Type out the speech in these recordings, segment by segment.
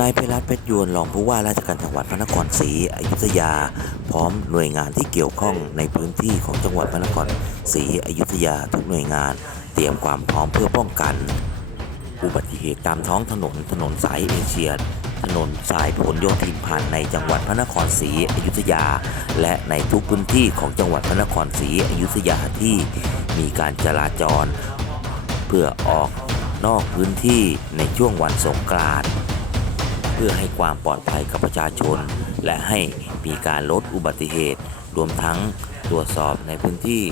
นายไพรัตน์เพชรยวนรองผู้ว่าราชการจังหวัดพระนครศรีอยุธยา พร้อมหน่วยงานที่เกี่ยวข้องในพื้นที่ของจังหวัดพระนครศรีอยุธยาทุกหน่วยงาน เตรียมความพร้อมเพื่อป้องกัน อุบัติเหตุตามท้องถนนถนนสายเอเชียถนนสายพลโยธินผ่านในจังหวัดพระนครศรีอยุธยา และในทุกพื้นที่ของจังหวัดพระนครศรีอยุธยาที่มีการจราจร เพื่อออกนอกพื้นที่ในช่วงวันสงกรานต์ พื่อให้ความปลอดภัยกับประชาชน และให้มีการลดอุบัติเหตุ รวมทั้งตรวจสอบในพื้นที่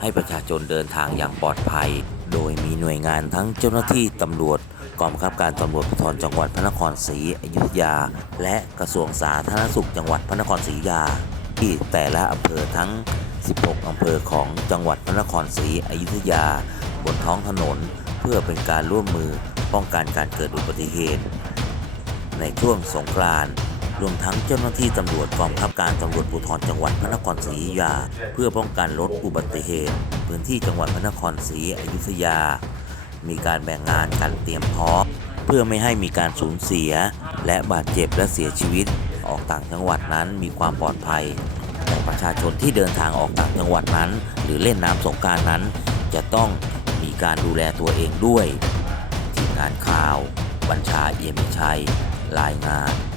ให้ประชาชนเดินทางอย่างปลอดภัย โดยมีหน่วยงานทั้งเจ้าหน้าที่ตำรวจกองบังคับการตำรวจภูธรจังหวัดพระนครศรีอยุธยา และกระทรวงสาธารณสุขจังหวัดพระนครศรีอยุธยา ที่แต่ละอำเภอทั้ง 16 อำเภอของจังหวัดพระนครศรีอยุธยา บนท้องถนน เพื่อเป็นการร่วมมือป้องกันการเกิดอุบัติเหตุ ในช่วงสงกรานต์รวมทั้งเจ้าหน้าที่ตำรวจกองบังคับการตำรวจภูธรจังหวัดพระนครศรีอยุธยา เพื่อป้องกันลดอุบัติเหตุ พื้นที่จังหวัดพระนครศรีอยุธยา มีการแบ่งงานกันเตรียมพร้อมเพื่อไม่ให้มีการสูญเสีย และบาดเจ็บและเสียชีวิต ออกต่างจังหวัดนั้นมีความปลอดภัยแต่ประชาชนที่เดินทางออกต่างจังหวัดนั้น หรือเล่นน้ำสงกรารนั้น จะต้องมีการดูแลตัวเองด้วยทีมงานข่าว บัญชาเอี่ยมชัย รายงาน